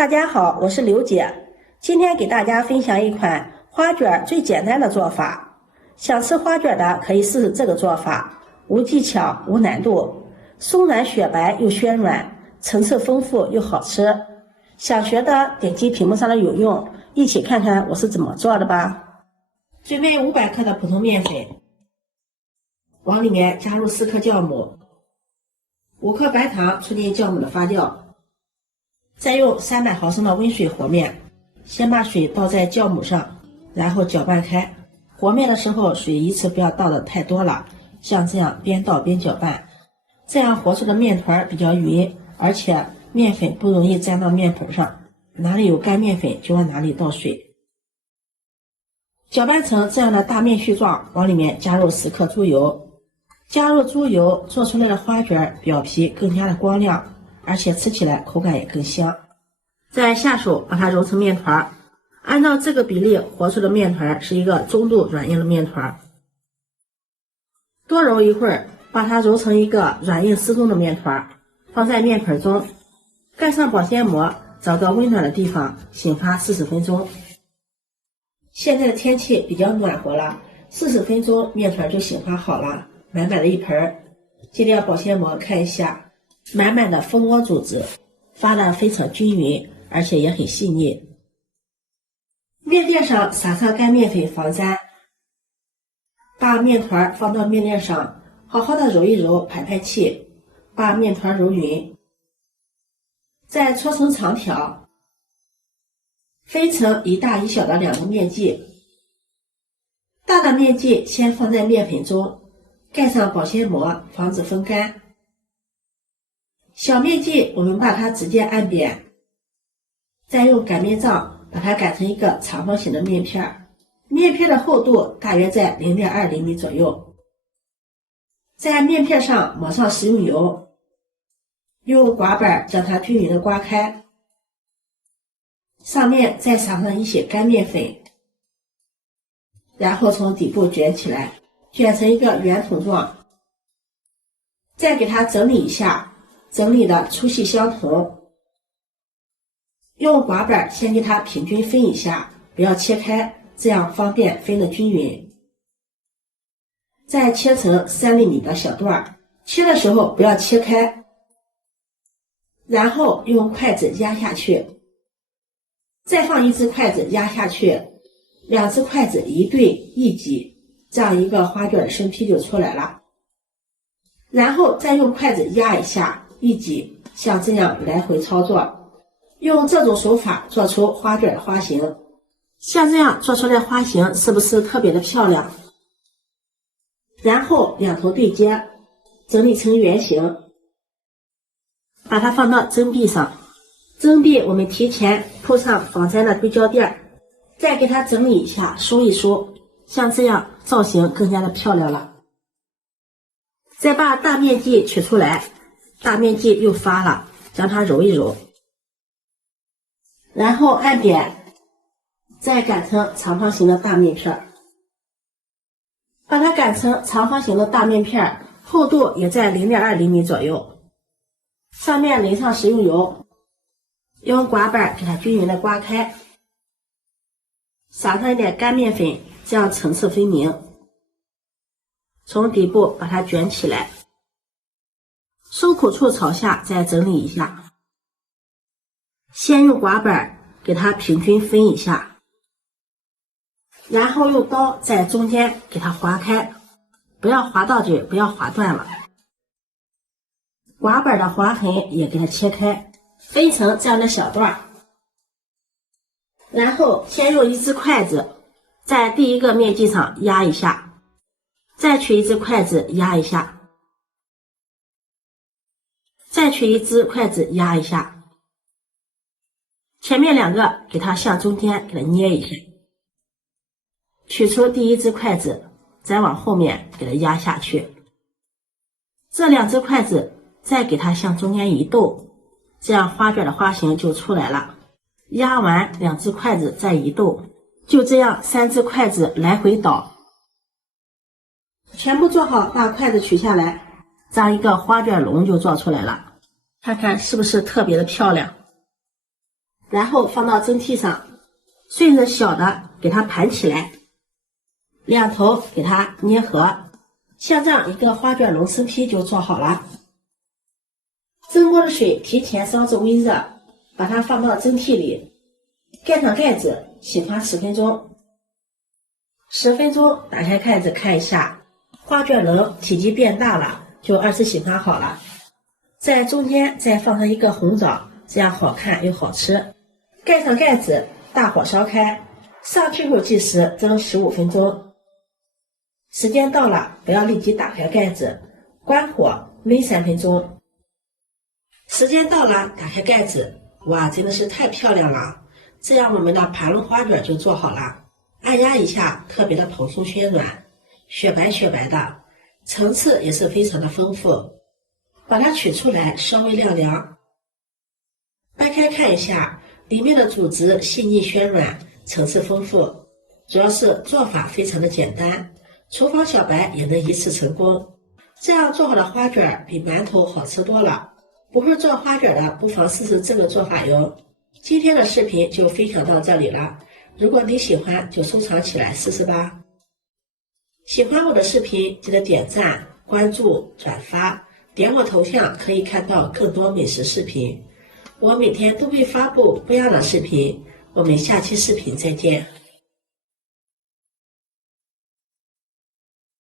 大家好，我是劉姐，今天給大家分享一款花卷最簡單的做法。想吃花卷的可以試試這個做法，無技巧無難度，鬆軟雪白又暄軟，層次豐富又好吃。想學的點擊屏幕上的有用，一起看看我是怎麼做的吧。準備500克的普通麵粉，往裡面加入4克酵母，5克白糖促進酵母的發酵。再用300毫升的温水和面，先把水倒在酵母上，然後搅拌開。和面的時候，水一次不要倒的太多了，像這樣邊倒邊攪拌，這樣和出的面團比較匀，而且面粉不容易粘到面盆上，哪裡有乾面粉就往哪裡倒水。攪拌成這樣的大面絮狀，往裡面加入10克豬油，加入豬油做出來的花卷表皮更加的光亮，而且吃起来口感也更香。再下手把它揉成面团，按照这個比例和出的面团是一個中度軟硬的面团。多揉一會兒，把它揉成一個軟硬適中的面团，放在面盆中，蓋上保鮮膜，找個溫暖的地方醒發40分鐘。現在的天氣比較暖和了，40分鐘面团就醒發好了，滿滿的一盆。揭掉保鮮膜看一下，滿滿的蜂窩組織，發得非常均勻，而且也很細膩。面墊上撒上乾面粉防粘，把面团放到面墊上，好好的揉一揉，排排氣，把面团揉匀，再搓成長條，分成一大一小的2個面劑。大的面劑先放在面粉中，蓋上保鮮膜，防止風乾。小面劑我們把它直接按扁，再用擀面杖把它擀成一個長方形的面片，面片的厚度大約在0.2厘米左右。在面片上抹上食用油，用刮板将它均匀的刮開，上面再撒上一些乾面粉，然後從底部捲起來，捲成一個圓筒狀，再給它整理一下，整理的粗細相同。用刮板先給它平均分一下，不要切開，這樣方便分得均勻。再切成3厘米的小段，切的時候不要切開，然後用筷子壓下去，再放1只筷子壓下去，2只筷子一对一擠，這樣一個花卷的生坯就出來了。然後再用筷子壓一下，一擠，像這樣來回操作。用這種手法做出花卷的花型，像這樣做出來的花型是不是特別的漂亮？然後兩頭對接，整理成圓形，把它放到蒸屉上。蒸屉我們提前鋪上防粘的硅膠墊，再給它整理一下，收一收，像這樣造型更加的漂亮了。再把大面劑取出來，大面劑又發了，将它揉一揉，然後按扁，再擀成長方形的大面片，把它擀成長方形的大面片，厚度也在0.2厘米左右，上面淋上食用油，用刮板給它均匀的刮開，撒上一點乾面粉，這樣層次分明。從底部把它捲起來，收口處朝下，再整理一下。先用刮板給它平均分一下，然後用刀在中間給它劃開，不要劃到底，不要劃斷了。刮板的劃痕也給它切開，分成這樣的小段。然後先用1只筷子在第一個面劑上壓一下，再取1只筷子壓一下，再取1只筷子壓一下。前面2個給它向中間給它捏一下，取出第1只筷子，再往後面給它壓下去。這2只筷子再給它向中間移動，這樣花卷的花型就出來了。壓完2只筷子再移動，就這樣3只筷子來回倒，全部做好，把筷子取下來，這樣一個花卷龍就做出來了。看看是不是特別的漂亮？然後放到蒸屉上，順着小的給它盤起來，兩頭給它捏合，像這樣一個花卷龙参坯就做好了。蒸锅的水提前烧至温热，把它放到蒸屉裡，蓋上蓋子，醒发10分鐘。10分鐘打開蓋子看一下，花卷龙體積變大了，就2次醒发好了。在中間再放上一個紅棗，這樣好看又好吃。蓋上蓋子，大火燒開，上去後計時蒸15分鐘。時間到了，不要立即打開蓋子，關火燜3分鐘。時間到了，打開蓋子，哇，真的是太漂亮了！這樣我們的盘龍花卷就做好了。按壓一下，特別的蓬鬆暄軟，雪白雪白的，層次也是非常的豐富。把它取出來，稍微晾涼。掰開看一下，裡面的組織細膩暄軟，層次豐富。主要是做法非常的簡單，廚房小白也能一次成功。這樣做好的花卷比饅頭好吃多了。不會做花卷的，不妨試試這個做法喲。今天的視頻就分享到這裡了。如果你喜歡，就收藏起來試試吧。喜歡我的視頻，記得點讚、關注、轉發，點我頭像可以看到更多美食視頻。我每天都會發布不一樣的視頻，我們下期視頻再見。